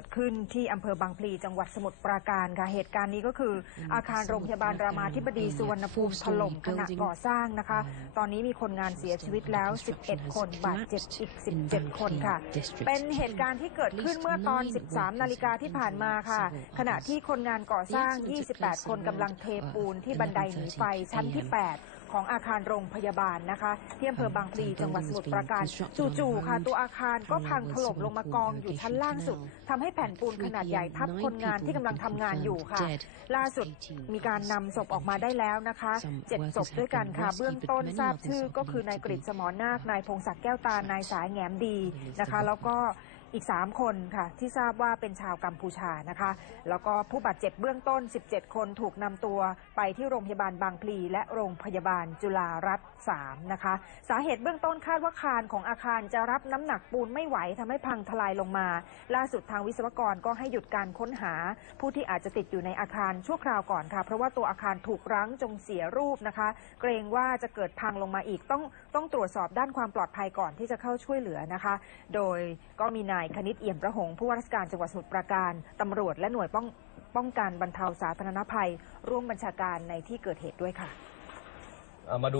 เกิดขึ้นที่อำเภอบางพลีจังหวัดสมุทรปราการค่ะเหตุการณ์นี้ก็คืออาคารโรงพยาบาลรามาธิบดีสุวรรณภูมิถล่มขณะก่อสร้างนะคะ ตอนนี้มีคนงานเสียชีวิตแล้ว 11 คนบาดเจ็บอีก 17 คนค่ะ เป็นเหตุการณ์ที่เกิดขึ้นเมื่อตอน 13 นาฬิกาที่ผ่านมาค่ะ ขณะที่คนงานก่อสร้าง 28 คนกำลังเทปูนที่บันไดหนีไฟชั้นที่ 8 ของอาคารโรงพยาบาลนะคะที่อำเภอบางพลีจังหวัดสมุทรปราการจู่ๆค่ะ ตัวอาคารก็พังถล่มลงมากองอยู่ชั้นล่างสุดทำให้แผ่นปูนขนาดใหญ่ทับคนงานที่กำลังทำงานอยู่ค่ะ ล่าสุดมีการนำศพออกมาได้แล้วนะคะเจ็ดศพด้วยกันค่ะ เบื้องต้นทราบชื่อก็คือนายกฤษสมรนาคนายพงศักดิ์แก้วตานายสายแหงมดีนะคะ แล้วก็ อีก 3 คนค่ะ ที่ทราบว่าเป็นชาวกัมพูชานะคะ แล้วก็ผู้บาดเจ็บเบื้องต้น 17 คนถูกนำตัวไปที่โรงพยาบาลบางพลี และโรงพยาบาลจุฬารัตน์3นะคะ สาเหตุเบื้องต้นคาดว่าคานของอาคารจะรับน้ำหนักปูนไม่ไหวทำให้พังทลายลงมา ล่าสุดทางวิศวกรก็ให้หยุดการค้นหา ผู้ที่อาจจะติดอยู่ในอาคารชั่วคราวก่อนค่ะ เพราะว่าตัวอาคารถูกรั้งจงเสียรูปนะคะ เกรงว่าจะเกิดพังลงมาอีกต้องต้องตรวจสอบด้านความปลอดภัยก่อนที่จะเข้าช่วยเหลือนะคะ โดยก็มีนายคณิตเอี่ยมประหงผู้ว่าราชการจังหวัดสมุทรปราการตำรวจและหน่วยป้องป้องกันบรรเทาสาธารณภัย ร่วมบัญชาการในที่เกิดเหตุด้วยค่ะ เอามาดู